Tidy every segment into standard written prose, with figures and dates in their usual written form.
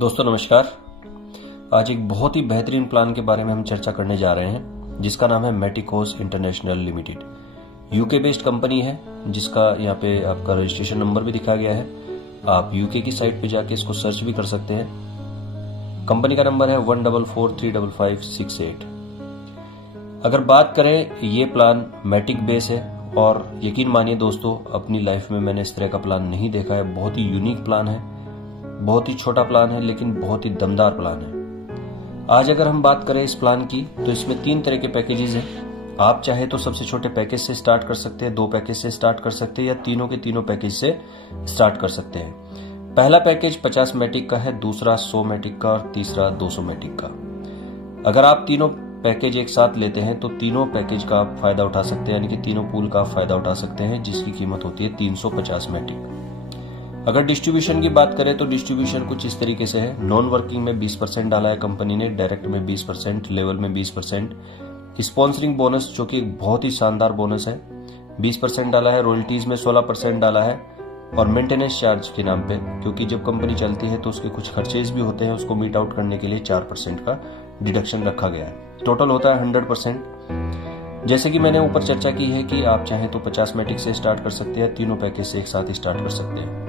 दोस्तों नमस्कार। आज एक बहुत ही बेहतरीन प्लान के बारे में हम चर्चा करने जा रहे हैं जिसका नाम है Meticos international limited. UK based company है जिसका यहाँ पे आपका रजिस्ट्रेशन नंबर भी दिखा गया है। आप यूके की साइट पे जाके इसको सर्च भी कर सकते हैं। कंपनी का नंबर है 14435568। अगर बात करें, ये प्लान मैटिक बेस है और यकीन मानिए दोस्तों, अपनी लाइफ में मैंने इस तरह का प्लान नहीं देखा है। बहुत ही यूनिक प्लान है, बहुत ही छोटा प्लान है लेकिन बहुत ही दमदार प्लान है। आज अगर हम बात करें इस प्लान की तो इसमें 3 तरह के पैकेजेस हैं। आप चाहे तो सबसे छोटे पैकेज से स्टार्ट कर सकते हैं, 2 पैकेज से स्टार्ट कर सकते हैं या तीनों के तीनों पैकेज से स्टार्ट कर सकते हैं। पहला पैकेज 50 मैटिक का है, दूसरा 100 मैटिक का और तीसरा 200 मैटिक का। अगर आप तीनों पैकेज एक साथ लेते हैं तो तीनों पैकेज का आप फायदा उठा सकते हैं, यानी कि तीनों पूल का फायदा उठा सकते हैं, जिसकी कीमत होती है 350 मैटिक। अगर डिस्ट्रीब्यूशन की बात करें तो डिस्ट्रीब्यूशन कुछ इस तरीके से है। नॉन वर्किंग में 20% डाला है कंपनी ने, डायरेक्ट में 20%, लेवल में 20%, स्पॉन्सरिंग बोनस जो कि एक बहुत ही शानदार बोनस है 20% डाला है, रॉयल्टीज में 16% डाला है और मेंटेनेंस चार्ज के नाम पे, क्योंकि जब कंपनी चलती है तो उसके कुछ खर्चेज भी होते हैं, उसको मीट आउट करने के लिए 4% का डिडक्शन रखा गया है। टोटल होता है 100%। जैसे कि मैंने ऊपर चर्चा की है कि आप चाहें तो 50 मैटिक से स्टार्ट कर सकते हैं, तीनों पैकेज से एक साथ स्टार्ट कर सकते हैं।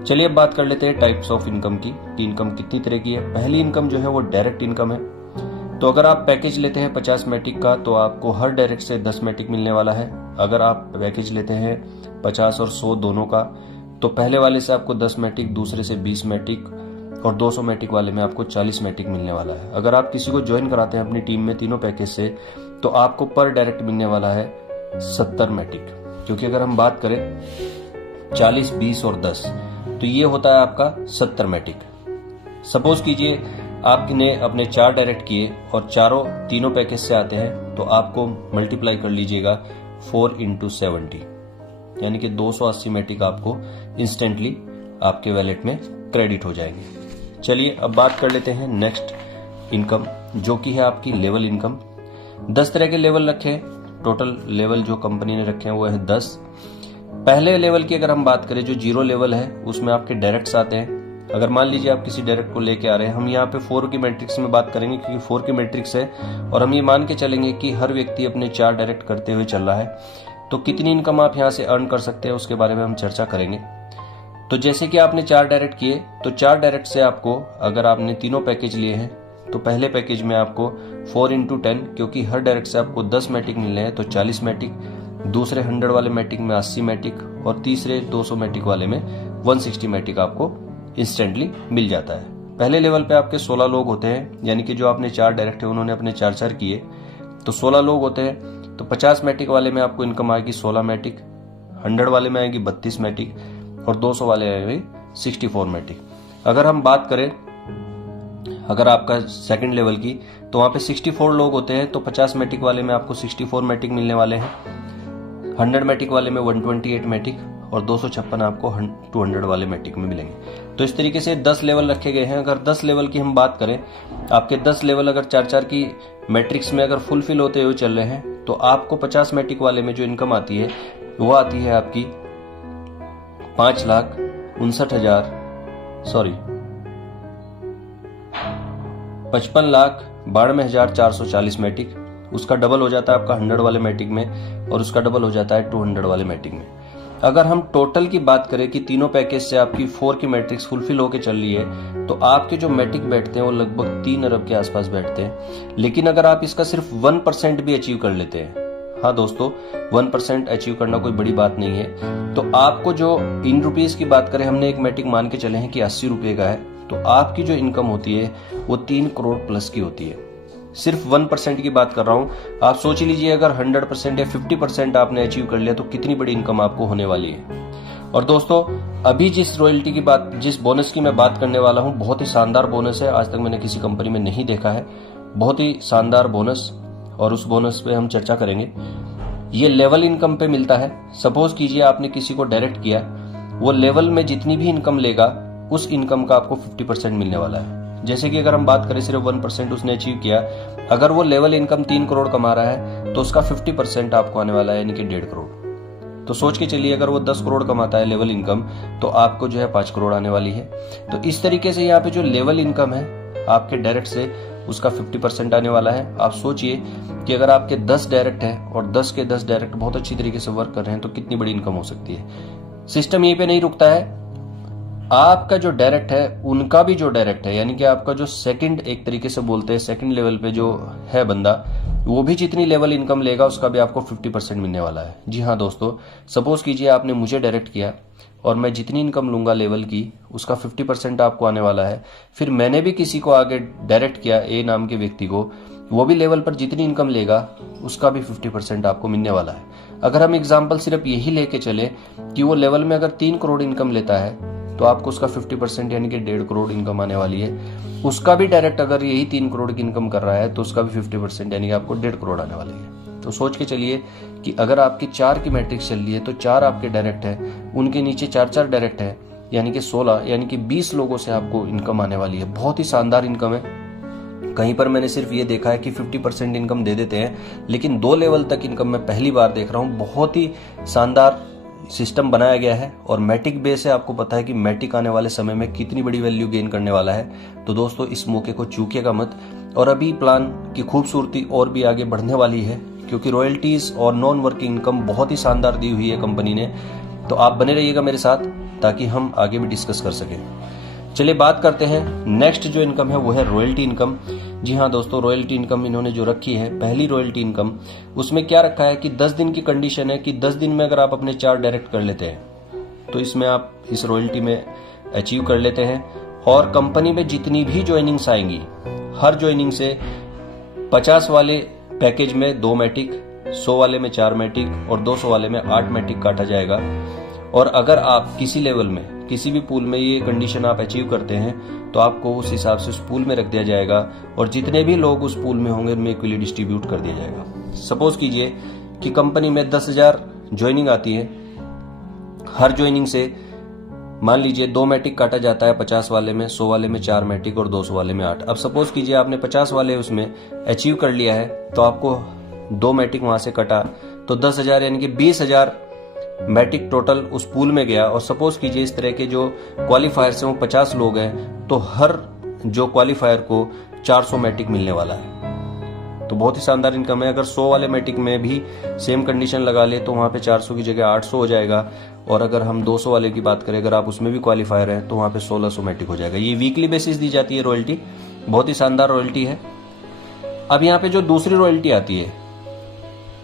चलिए अब बात कर लेते हैं टाइप्स ऑफ इनकम की कि इनकम कितनी तरह की है। पहली इनकम जो है वो डायरेक्ट इनकम है। तो अगर आप पैकेज लेते हैं 50 मैटिक का तो आपको हर डायरेक्ट से 10 मैटिक मिलने वाला है। अगर आप पैकेज लेते हैं 50 और 100 दोनों का तो पहले वाले से आपको 10 मैटिक, दूसरे से 20 मैटिक और 200 मैटिक वाले में आपको 40 मैटिक मिलने वाला है। अगर आप किसी को ज्वाइन कराते हैं अपनी टीम में तीनों पैकेज से तो आपको पर डायरेक्ट मिलने वाला है 70 मैटिक, क्योंकि अगर हम बात करें 40, 20 और 10 तो ये होता है आपका 70 मैटिक। सपोज कीजिए आपने अपने 4 डायरेक्ट किए और तीनों पैकेज से आते हैं तो आपको मल्टीप्लाई कर लीजिएगा 4 × 70, यानी कि 280 मैटिक आपको इंस्टेंटली आपके वैलेट में क्रेडिट हो जाएंगे। चलिए अब बात कर लेते हैं नेक्स्ट इनकम, जो कि है आपकी लेवल इनकम। 10 तरह के लेवल रखे, टोटल लेवल जो कंपनी ने रखे हैं वो है 10। पहले लेवल की अगर हम बात करें, जो 0 लेवल है उसमें आपके डायरेक्ट्स आते हैं। अगर मान लीजिए आप किसी डायरेक्ट को लेके आ रहे हैं, हम यहाँ पे 4 की मैट्रिक्स में बात करेंगे क्योंकि 4 की मैट्रिक्स है और हम ये मान के चलेंगे कि हर व्यक्ति अपने 4 डायरेक्ट करते हुए चल रहा है, तो कितनी इनकम आप यहाँ से अर्न कर सकते हैं उसके बारे में हम चर्चा करेंगे। तो जैसे कि आपने 4 डायरेक्ट किए तो 4 डायरेक्ट से आपको, अगर आपने तीनों पैकेज लिए हैं तो पहले पैकेज में आपको 4 × 10, क्योंकि हर डायरेक्ट से आपको 10 मैटिक मिलने हैं तो 40 मैटिक, दूसरे 100 वाले मैटिक में 80 मैटिक और तीसरे 200 मैटिक वाले में 160 मैटिक आपको इंस्टेंटली मिल जाता है। पहले लेवल पे आपके 16 लोग होते हैं, यानी कि जो आपने 4 डायरेक्ट है उन्होंने अपने 4 किए तो 16 लोग होते हैं। तो 50 मैटिक वाले में आपको इनकम आएगी 16 मैटिक, 100 वाले में आएगी 32 मैटिक और 200 वाले आएगी 64 मैटिक। अगर हम बात करें अगर आपका सेकंड लेवल की तो वहां पे 64 लोग होते हैं, तो 50 मैटिक वाले में आपको 64 मैटिक मिलने वाले हैं, 100 मैटिक वाले में 128 मैटिक और 256 आपको 200 वाले मैटिक में मिलेंगे। तो इस तरीके से 10 लेवल रखे गए हैं। अगर 10 लेवल की हम बात करें, आपके 10 लेवल अगर 4 की मैट्रिक्स में अगर फुलफिल होते हुए चल रहे हैं तो आपको 50 मैटिक वाले में जो इनकम आती है वो आती है आपकी 55,92,440 मैटिक। उसका डबल हो जाता है आपका 100 वाले मैटिक में और उसका डबल हो जाता है 200 वाले मैटिक में। अगर हम टोटल की बात करें कि तीनों पैकेज से आपकी 4 की मैट्रिक्स फुलफिल होकर चल रही है तो आपके जो मैटिक बैठते हैं वो लगभग 3 अरब के आसपास बैठते हैं। लेकिन अगर आप इसका सिर्फ 1% भी अचीव कर लेते हैं, हाँ दोस्तों 1% अचीव करना कोई बड़ी बात नहीं है, तो आपको जो इन रुपीज की बात करें, हमने एक मैटिक मान के चले हैं कि 80 रुपए का है, तो आपकी जो इनकम होती है वो 3 करोड़ प्लस की होती है। सिर्फ 1% की बात कर रहा हूं। आप सोच लीजिए अगर 100% या 50% आपने अचीव कर लिया तो कितनी बड़ी इनकम आपको होने वाली है। और दोस्तों अभी जिस रॉयल्टी की बात, जिस बोनस की मैं बात करने वाला हूं, बहुत ही शानदार बोनस है, आज तक मैंने किसी कंपनी में नहीं देखा है। बहुत ही शानदार बोनस, और उस बोनस पे हम चर्चा करेंगे। ये लेवल इनकम पे मिलता है। सपोज कीजिए आपने किसी को डायरेक्ट किया, वो लेवल में जितनी भी इनकम लेगा उस इनकम का आपको 50% मिलने वाला है। जैसे कि अगर हम बात करें सिर्फ 1% उसने अचीव किया, अगर वो लेवल इनकम 3 करोड़ कमा रहा है तो उसका 50% आपको आने वाला है, यानी कि 1.5 करोड़। तो सोच के चलिए अगर वो 10 करोड़ कमाता है लेवल इनकम, तो आपको जो है 5 करोड़ आने वाली है। तो इस तरीके से यहाँ पे जो लेवल इनकम है आपके डायरेक्ट से उसका 50% आने वाला है। आप सोचिए कि अगर आपके 10 डायरेक्ट है और 10 के 10 डायरेक्ट बहुत अच्छी तरीके से वर्क कर रहे हैं तो कितनी बड़ी इनकम हो सकती है। सिस्टम यहीं पे नहीं रुकता है, आपका जो डायरेक्ट है उनका भी जो डायरेक्ट है, यानी कि आपका जो सेकंड, एक तरीके से बोलते हैं सेकंड लेवल पे जो है बंदा, वो भी जितनी लेवल इनकम लेगा उसका भी आपको 50% मिलने वाला है। जी हाँ दोस्तों, सपोज कीजिए आपने मुझे डायरेक्ट किया और मैं जितनी इनकम लूंगा लेवल की उसका 50% आपको आने वाला है। फिर मैंने भी किसी को आगे डायरेक्ट किया, ए नाम के व्यक्ति को, वो भी लेवल पर जितनी इनकम लेगा उसका भी 50% आपको मिलने वाला है। अगर हम एग्जाम्पल सिर्फ यही लेके चले कि वो लेवल में अगर 3 करोड़ इनकम लेता है तो आपको उसका 50% यानी कि 1.5 करोड़ इनकम आने वाली है। उसका भी डायरेक्ट अगर यही 3 करोड़ की इनकम कर रहा है तो उसका भी 50% यानी कि आपको 1.5 करोड़ आने वाली है। तो सोच के चलिए कि अगर आपकी 4 की मैट्रिक्स चल रही है तो 4 आपके डायरेक्ट है, उनके नीचे 4 डायरेक्ट है, यानी कि 16 यानी कि 20 लोगों से आपको इनकम आने वाली है। बहुत ही शानदार इनकम है। कहीं पर मैंने सिर्फ ये देखा है कि 50% इनकम दे देते हैं, लेकिन 2 लेवल तक इनकम मैं पहली बार देख रहा हूँ। बहुत ही शानदार सिस्टम बनाया गया है और मैटिक बेस है। आपको पता है कि मैटिक आने वाले समय में कितनी बड़ी वैल्यू गेन करने वाला है। तो दोस्तों इस मौके को चूकिएगा मत। और अभी प्लान की खूबसूरती और भी आगे बढ़ने वाली है, क्योंकि रॉयल्टीज और नॉन वर्किंग इनकम बहुत ही शानदार दी हुई है कंपनी ने। तो आप बने रहिएगा मेरे साथ ताकि हम आगे भी डिस्कस कर सकें। चलिए बात करते हैं नेक्स्ट जो इनकम है वो है रॉयल्टी इनकम। जी हाँ दोस्तों, रॉयल्टी इनकम इन्होंने जो रखी है, पहली रॉयल्टी इनकम, उसमें क्या रखा है कि 10 दिन की कंडीशन है कि 10 दिन में अगर आप अपने 4 डायरेक्ट कर लेते हैं तो इसमें आप इस रॉयल्टी में अचीव कर लेते हैं। और कंपनी में जितनी भी ज्वाइनिंग्स आएंगी, हर ज्वाइनिंग से 50 वाले पैकेज में 2 मैटिक, 100 वाले में 4 मैटिक और 200 वाले में 8 मैटिक काटा जाएगा। और अगर आप किसी लेवल में, किसी भी पूल में ये कंडीशन आप अचीव करते हैं तो आपको उस हिसाब से उस पूल में रख दिया जाएगा और जितने भी लोग उस पूल में होंगे उनमें इक्वली डिस्ट्रीब्यूट कर दिया जाएगा। सपोज कीजिए कि कंपनी में 10,000 ज्वाइनिंग आती है, हर ज्वाइनिंग से मान लीजिए 2 मैटिक काटा जाता है 50 वाले में, 100 वाले में 4 मैटिक और 200 वाले में 8। अब सपोज कीजिए आपने 50 वाले उसमें अचीव कर लिया है तो आपको 2 मैटिक वहां से कटा तो 10,000 यानी कि 20,000 मैटिक टोटल उस पूल में गया। और सपोज कीजिए इस तरह के जो क्वालिफायर से वो 50 लोग हैं तो हर जो क्वालिफायर को 400 मैटिक मिलने वाला है। तो बहुत ही शानदार इनकम है। अगर 100 वाले मैटिक में भी सेम कंडीशन लगा ले तो वहां पे 400 की जगह 800 हो जाएगा। और अगर हम 200 वाले की बात करें, अगर आप उसमें भी क्वालिफायर हैं तो वहां पे 1600 मैटिक हो जाएगा। ये वीकली बेसिस दी जाती है रॉयल्टी, बहुत ही शानदार रॉयल्टी है। अब यहाँ पे जो दूसरी रॉयल्टी आती है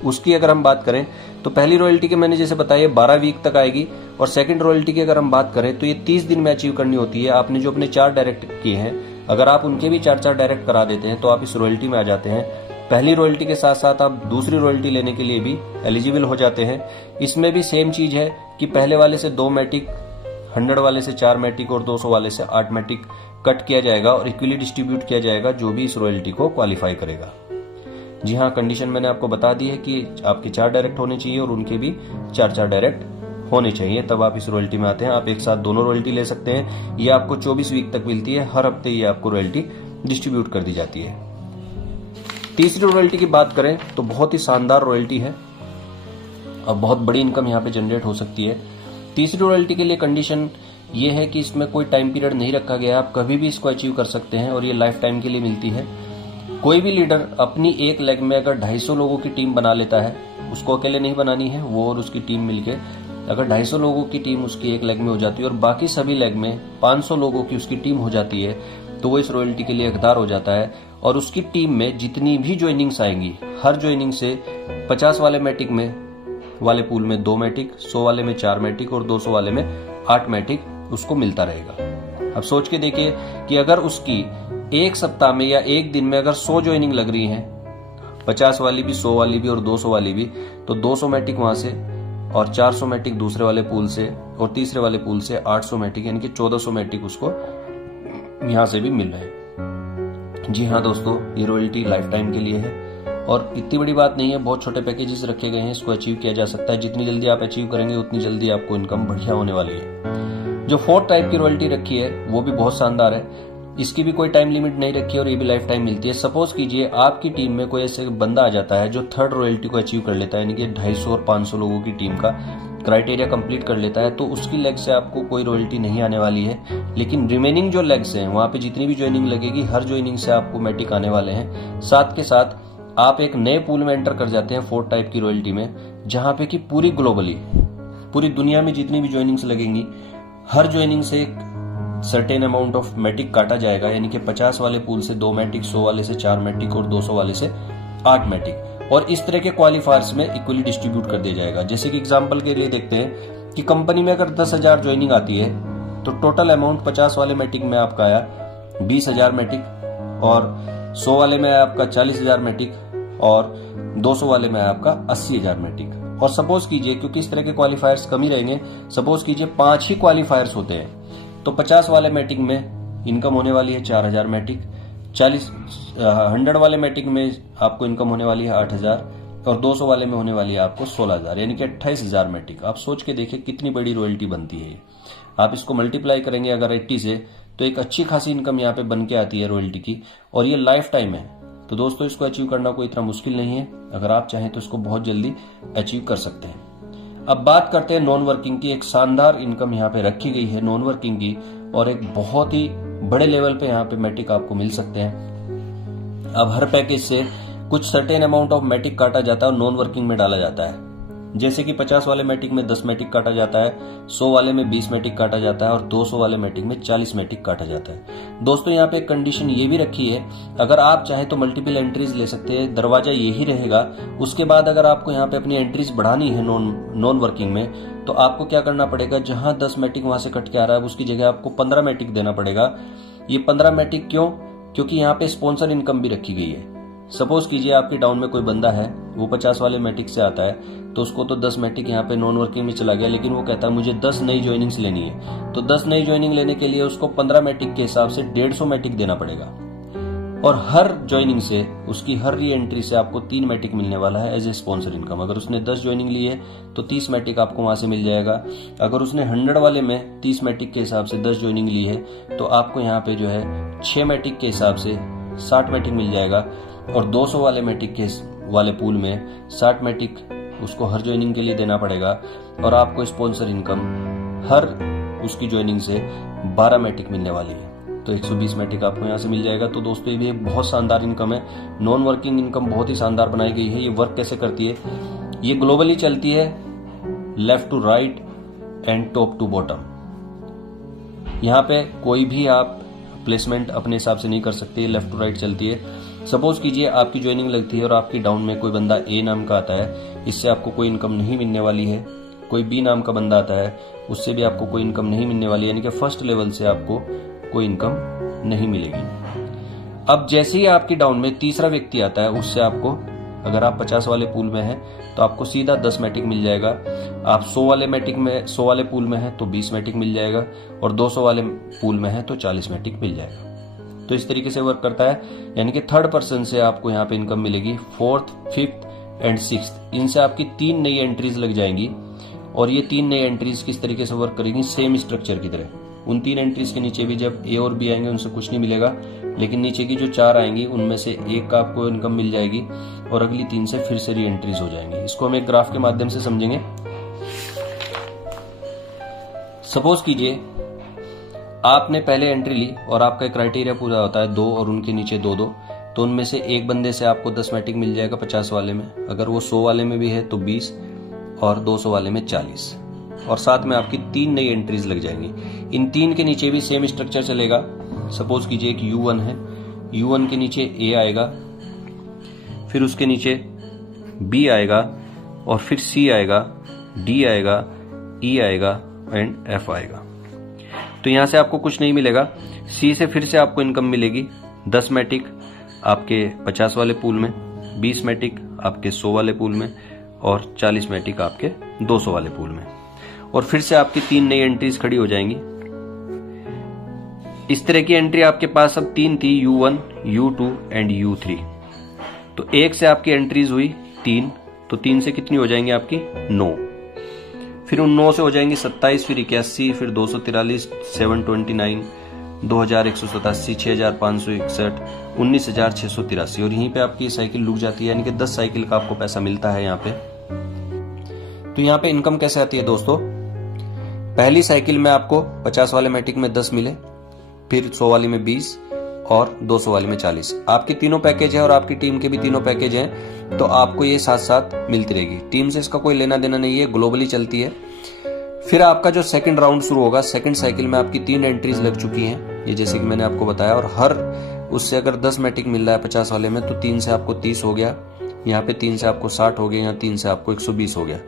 उसकी अगर हम बात करें तो पहली रॉयल्टी की मैंने जैसे बताया 12 वीक तक आएगी और सेकंड रॉयल्टी की अगर हम बात करें तो ये 30 दिन में अचीव करनी होती है। आपने जो अपने 4 डायरेक्ट किए हैं, अगर आप उनके भी 4 डायरेक्ट करा देते हैं तो आप इस रॉयल्टी में आ जाते हैं। पहली रॉयल्टी के साथ साथ आप दूसरी रॉयल्टी लेने के लिए भी एलिजिबल हो जाते हैं। इसमें भी सेम चीज है कि पहले वाले से 2 मैटिक, 100 वाले से 4 मैटिक और 200 वाले से 8 मैटिक कट किया जाएगा और इक्वली डिस्ट्रीब्यूट किया जाएगा जो भी इस रॉयल्टी को क्वालिफाई करेगा। जी हाँ, कंडीशन मैंने आपको बता दी है कि आपके 4 डायरेक्ट होने चाहिए और उनके भी 4 डायरेक्ट होने चाहिए, तब आप इस रॉयल्टी में आते हैं। आप एक साथ दोनों रॉयल्टी ले सकते हैं। ये आपको 24 वीक तक मिलती है, हर हफ्ते ये आपको रॉयल्टी डिस्ट्रीब्यूट कर दी जाती है। तीसरी रॉयल्टी की बात करें तो बहुत ही शानदार रॉयल्टी है और बहुत बड़ी इनकम यहाँ पे जनरेट हो सकती है। तीसरी रॉयल्टी के लिए कंडीशन ये है कि इसमें कोई टाइम पीरियड नहीं रखा गया, आप कभी भी इसको अचीव कर सकते हैं और ये लाइफ टाइम के लिए मिलती है। कोई भी लीडर अपनी एक लेग में अगर 250 लोगों की टीम बना लेता है, उसको अकेले नहीं बनानी है, वो और उसकी टीम मिलके अगर 250 लोगों की टीम उसकी एक लेग में हो जाती है और बाकी सभी लेग में 500 लोगों की उसकी टीम हो जाती है तो वो इस रॉयल्टी के लिए हकदार हो जाता है। और उसकी टीम में जितनी भी ज्वाइनिंग्स आएंगी, हर ज्वाइनिंग से 50 वाले मैटिक में वाले पूल में 2 मैटिक, 100 वाले में 4 मैटिक और 200 वाले में 8 मैटिक उसको मिलता रहेगा। अब सोच के देखिए कि अगर उसकी एक सप्ताह में या एक दिन में अगर 100 ज्वाइनिंग लग रही है, 50 वाली भी, 100 वाली भी और 200 वाली भी, तो 200 मैटिक वहां से और 400 मैटिक दूसरे वाले पूल से और तीसरे वाले पूल से 800 मैटिक यानी कि 1400 मैटिक उसको यहां से भी मिल रहे हैं। जी हाँ दोस्तों, ये रॉयल्टी लाइफ टाइम के लिए है और इतनी बड़ी बात नहीं है, बहुत छोटे पैकेजेस रखे गए हैं, इसको अचीव किया जा सकता है। जितनी जल्दी आप अचीव करेंगे उतनी जल्दी आपको इनकम बढ़िया होने वाली है। जो 4th टाइप की रॉयल्टी रखी है वो भी बहुत शानदार है। इसकी भी कोई टाइम लिमिट नहीं रखी है और ये भी लाइफ टाइम मिलती है। सपोज कीजिए आपकी टीम में कोई ऐसे बंदा आ जाता है जो 3rd रॉयल्टी को अचीव कर लेता है, यानी कि 250 और 500 लोगों की टीम का क्राइटेरिया कंप्लीट कर लेता है तो उसकी लेग से आपको कोई रॉयल्टी नहीं आने वाली है। लेकिन रिमेनिंग जो लेग्स हैं वहां पे जितनी भी ज्वाइनिंग लगेगी, हर ज्वाइनिंग से आपको मैटिक आने वाले हैं। साथ के साथ आप एक नए पूल में एंटर कर जाते हैं 4th टाइप की रॉयल्टी में, जहां पे कि पूरी ग्लोबली, पूरी दुनिया में जितनी भी ज्वाइनिंग्स लगेंगी, हर ज्वाइनिंग से एक सर्टेन अमाउंट ऑफ मैटिक काटा जाएगा। यानी कि 50 वाले पूल से 2 मैटिक, 100 वाले से 4 मैटिक और 200 वाले से 8 मैटिक, और इस तरह के क्वालिफायर्स में इक्वली डिस्ट्रीब्यूट कर दिया जाएगा। जैसे कि एग्जांपल के लिए देखते हैं कि कंपनी में अगर 10,000 ज्वाइनिंग आती है तो टोटल अमाउंट 50 वाले मैटिक में आपका आया 20,000 मैटिक, और 100 वाले में आपका 40,000 मैटिक, और 200 वाले में आपका 80,000 मैटिक। और सपोज कीजिए, क्योंकि इस तरह के क्वालिफायर्स कम ही रहेंगे, सपोज कीजिए 5 ही क्वालिफायर्स होते हैं, तो 50 वाले मैटिक में इनकम होने वाली है 4,000 मैटिक, 100 वाले मैटिक में आपको इनकम होने वाली है 8,000, और 200 वाले में होने वाली है आपको 16,000, यानी कि 28,000 मैटिक। आप सोच के देखिए कितनी बड़ी रॉयल्टी बनती है। आप इसको मल्टीप्लाई करेंगे अगर 80 से, तो एक अच्छी खासी इनकम यहाँ पे बन के आती है रॉयल्टी की, और ये लाइफ टाइम है। तो दोस्तों, इसको अचीव करना कोई इतना मुश्किल नहीं है। अगर आप चाहें तो इसको बहुत जल्दी अचीव कर सकते हैं। अब बात करते हैं नॉन वर्किंग की। एक शानदार इनकम यहाँ पे रखी गई है नॉन वर्किंग की, और एक बहुत ही बड़े लेवल पे यहाँ पे मैटिक आपको मिल सकते हैं। अब हर पैकेज से कुछ सर्टेन अमाउंट ऑफ मैटिक काटा जाता है और नॉन वर्किंग में डाला जाता है। जैसे कि 50 वाले मैटिक में 10 मैटिक काटा जाता है, 100 वाले में 20 मैटिक काटा जाता है, और 200 वाले मैटिक में 40 मैटिक काटा जाता है। दोस्तों, यहाँ पे एक कंडीशन ये भी रखी है, अगर आप चाहें तो मल्टीपल एंट्रीज ले सकते हैं, दरवाजा यही रहेगा। उसके बाद अगर आपको यहाँ पे अपनी एंट्रीज बढ़ानी है नॉन वर्किंग में, तो आपको क्या करना पड़ेगा, जहां 10 मैटिक वहां से कट के आ रहा है उसकी जगह आपको 15 मैटिक देना पड़ेगा। ये 15 मैटिक क्यों? क्योंकि यहाँ पे स्पॉन्सर इनकम भी रखी गई है। सपोज कीजिए आपके डाउन में कोई बंदा है, वो 50 वाले मैटिक से आता है, तो उसको तो 10 मैटिक यहाँ पे नॉन वर्किंग में चला गया, लेकिन वो कहता है मुझे 10 नई ज्वाइनिंग्स लेनी है। तो 10 नई ज्वाइनिंग लेने के लिए उसको 15 मैटिक के हिसाब से 150 मैटिक देना पड़ेगा, और हर ज्वाइनिंग से, उसकी हर री एंट्री से आपको 3 मैटिक मिलने वाला है एज ए स्पॉन्सर इनकम। अगर उसने 10 ज्वाइनिंग ली है तो 30 मैटिक आपको वहां से मिल जाएगा। अगर उसने 100 वाले में 30 मैटिक के हिसाब से 10 ज्वाइनिंग ली है, तो आपको यहाँ पे जो है 6 मैटिक के हिसाब से 60 मैटिक मिल जाएगा, और 200 वाले मैटिक के वाले पूल में 60 मैटिक उसको हर ज्वाइनिंग के लिए देना पड़ेगा, और आपको स्पॉन्सर इनकम हर उसकी ज्वाइनिंग से 12 मैटिक मिलने वाली है। तो 120 मैटिक आपको यहाँ से मिल जाएगा। तो दोस्तों, ये भी एक बहुत शानदार इनकम है। नॉन वर्किंग इनकम बहुत ही शानदार बनाई गई है। ये वर्क कैसे करती है? ये ग्लोबली चलती है, left to right and top to bottom. यहाँ पे कोई भी आप प्लेसमेंट अपने हिसाब से नहीं कर सकते, लेफ्ट टू राइट चलती है। सपोज कीजिए आपकी ज्वाइनिंग लगती है और आपकी डाउन में कोई बंदा ए नाम का आता है, इससे आपको कोई इनकम नहीं मिलने वाली है। कोई बी नाम का बंदा आता है, उससे भी आपको कोई इनकम नहीं मिलने वाली है, यानी कि फर्स्ट लेवल से आपको कोई इनकम नहीं मिलेगी। अब जैसे ही आपकी डाउन में तीसरा व्यक्ति आता है, उससे आपको, अगर आप 50 वाले पूल में हैं तो आपको सीधा 10 मैटिक मिल जाएगा। आप 100 वाले पूल में है तो 20 मैटिक मिल जाएगा, और 200 वाले पूल में है तो 40 मैटिक मिल जाएगा। तो इस तरीके से वर्क करता है, यानी कि थर्ड पर्सन से आपको यहाँ पे इनकम मिलेगी। 4th, 5th एंड 6th, इनसे आपकी 3 नई एंट्रीज लग जाएंगी, और ये 3 नई एंट्रीज किस तरीके से वर्क करेंगी? सेम स्ट्रक्चर की तरह। उन 3 एंट्रीज के नीचे भी जब ए और बी आएंगे उनसे कुछ नहीं मिलेगा, लेकिन नीचे की जो 4 आएंगी उनमें से एक का आपको इनकम मिल जाएगी, और अगली 3 से फिर से री एंट्रीज हो जाएंगी। इसको हम एक ग्राफ के माध्यम से समझेंगे। सपोज कीजिए आपने पहले एंट्री ली और आपका क्राइटेरिया पूरा होता है 2 और उनके नीचे 2-2, तो उनमें से एक बंदे से आपको 10 मैटिक मिल जाएगा 50 वाले में। अगर वो 100 वाले में भी है तो 20, और 200 वाले में 40, और साथ में आपकी 3 नई एंट्रीज लग जाएंगी। इन 3 के नीचे भी सेम स्ट्रक्चर चलेगा। सपोज कीजिए एक U1 है, U1 के नीचे A आएगा, फिर उसके नीचे B आएगा, और फिर C आएगा, D आएगा, E आएगा एंड F आएगा। तो यहां से आपको कुछ नहीं मिलेगा। C से फिर से आपको इनकम मिलेगी 10 मैटिक आपके 50 वाले पूल में, 20 मैटिक आपके 100 वाले पूल में, और 40 मैटिक आपके 200 वाले पूल में, और फिर से आपकी 3 नई एंट्रीज खड़ी हो जाएंगी। इस तरह की एंट्री आपके पास अब 3 थी, U1, U2 एंड U3। तो 1 से आपकी एंट्रीज हुई 3, तो 3 से कितनी हो जाएंगी आपकी? 9। फिर उन 9 से हो जाएंगी 27, फिर 81, फिर 243, 729, 2187, 6561, 19683, और यहीं पे आपकी साइकिल रुक जाती है, यानी कि 10 साइकिल का आपको पैसा मिलता है यहाँ पे। तो यहाँ पे इनकम कैसे आती है दोस्तों, पहली साइकिल में आपको 50 वाले मैटिक में 10 मिले, फिर 100 वाली में 20 और 200 वाली में 40। आपके तीनों पैकेज है और आपकी टीम के भी तीनों पैकेज हैं, तो आपको ये साथ साथ मिलती रहेगी। टीम से इसका कोई लेना देना नहीं है, ग्लोबली चलती है। फिर आपका जो सेकंड राउंड शुरू होगा, सेकंड साइकिल में आपकी 3 एंट्रीज लग चुकी हैं, ये जैसे कि मैंने आपको बताया। और हर उससे अगर 10 मैटिक मिल रहा है 50 वाले में, तो 3 से आपको 30 हो गया, यहाँ पे 3 से आपको 60 हो गया, यहाँ 3 से आपको 120 हो गया।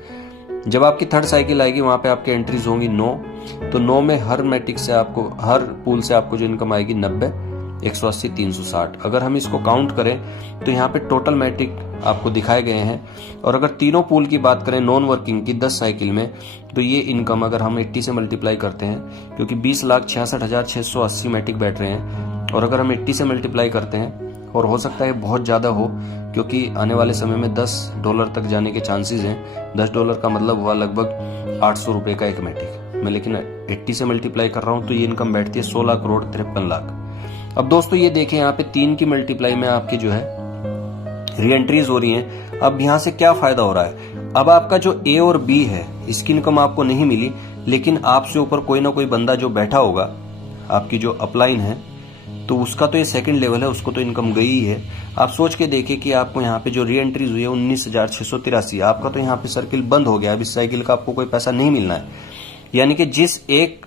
जब आपकी थर्ड साइकिल आएगी, वहां पे आपकी एंट्रीज होंगी 9, तो 9 में हर मैटिक से आपको, हर पूल से आपको जो इनकम आएगी 90, 180, 360। अगर हम इसको काउंट करें तो यहाँ पे टोटल मैटिक आपको दिखाए गए हैं। और अगर तीनों पूल की बात करें नॉन वर्किंग की 10 साइकिल में, तो ये इनकम अगर हम 80 से मल्टीप्लाई करते हैं, क्योंकि 20,66,680 मैटिक बैठ रहे हैं, और अगर हम 80 से मल्टीप्लाई करते हैं, और हो सकता है बहुत ज्यादा हो, क्योंकि आने वाले समय में $10 तक जाने के चांसेस हैं। $10 का मतलब हुआ लगभग 800 रुपए का एक मैटिक मैं, लेकिन 80 से मल्टीप्लाई कर रहा हूं, तो ये इनकम बैठती है 16,53,00,000। अब दोस्तों ये देखें, यहाँ पे 3 की मल्टीप्लाई में आपकी जो है री एंट्रीज हो रही हैं। अब यहाँ से क्या फायदा हो रहा है, अब आपका जो ए और बी है, इसकी इनकम आपको नहीं मिली, लेकिन आपसे ऊपर कोई ना कोई बंदा जो बैठा होगा, आपकी जो अपलाइन है, तो उसका तो ये सेकंड लेवल है, उसको तो इनकम गई ही है। आप सोच के देखिए कि आपको यहाँ पे जो री एंट्रीज हुई है 19,683, आपका तो यहाँ पे सर्किल बंद हो गया। अब इस साइकिल का आपको कोई पैसा नहीं मिलना है, यानी कि जिस एक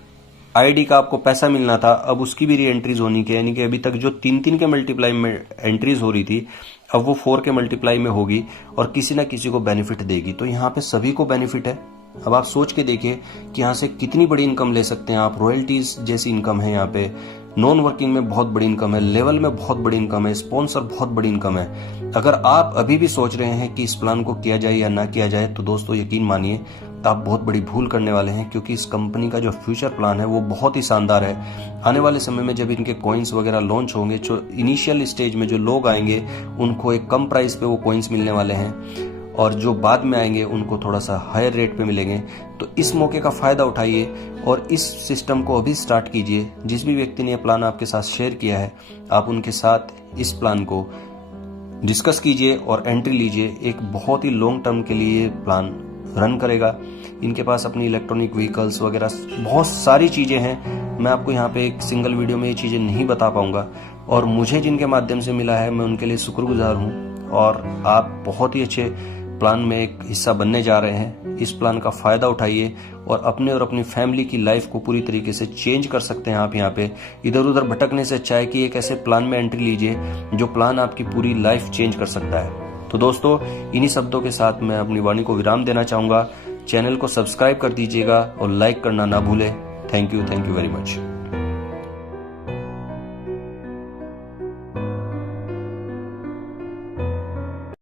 आईडी का आपको पैसा मिलना था, अब उसकी भी री एंट्रीज होनी है। यानी कि अभी तक जो 3-3 के मल्टीप्लाई में एंट्रीज हो रही थी, अब वो 4 के मल्टीप्लाई में होगी, और किसी ना किसी को बेनिफिट देगी। तो यहाँ पे सभी को बेनिफिट है। अब आप सोच के देखिए कि यहाँ से कितनी बड़ी इनकम ले सकते हैं आप। रॉयल्टीज जैसी इनकम है यहाँ पे, नॉन वर्किंग में बहुत बड़ी इनकम है, लेवल में बहुत बड़ी इनकम है, स्पॉन्सर बहुत बड़ी इनकम है। अगर आप अभी भी सोच रहे हैं कि इस प्लान को किया जाए या ना किया जाए, तो दोस्तों यकीन मानिए आप बहुत बड़ी भूल करने वाले हैं, क्योंकि इस कंपनी का जो फ्यूचर प्लान है वो बहुत ही शानदार है। आने वाले समय में जब इनके कॉइन्स वगैरह लॉन्च होंगे, जो इनिशियल स्टेज में जो लोग आएंगे उनको एक कम प्राइस पे वो कॉइन्स मिलने वाले हैं, और जो बाद में आएंगे उनको थोड़ा सा हायर रेट पे मिलेंगे। तो इस मौके का फायदा उठाइए और इस सिस्टम को अभी स्टार्ट कीजिए। जिस भी व्यक्ति ने यह प्लान आपके साथ शेयर किया है, आप उनके साथ इस प्लान को डिस्कस कीजिए और एंट्री लीजिए। एक बहुत ही लॉन्ग टर्म के लिए प्लान रन करेगा। इनके पास अपनी इलेक्ट्रॉनिक व्हीकल्स वगैरह बहुत सारी चीजें हैं। मैं आपको यहाँ पे एक सिंगल वीडियो में ये चीजें नहीं बता पाऊंगा, और मुझे जिनके माध्यम से मिला है मैं उनके लिए शुक्रगुजार हूँ। और आप बहुत ही अच्छे प्लान में एक हिस्सा बनने जा रहे हैं। इस प्लान का फायदा उठाइए और अपने और अपनी फैमिली की लाइफ को पूरी तरीके से चेंज कर सकते हैं आप। यहाँ पे इधर उधर भटकने से अच्छा है कि एक ऐसे प्लान में एंट्री लीजिए जो प्लान आपकी पूरी लाइफ चेंज कर सकता है। तो दोस्तों, इन्हीं शब्दों के साथ मैं अपनी वाणी को विराम देना चाहूंगा। चैनल को सब्सक्राइब कर दीजिएगा और लाइक करना ना भूलें। Thank you very much.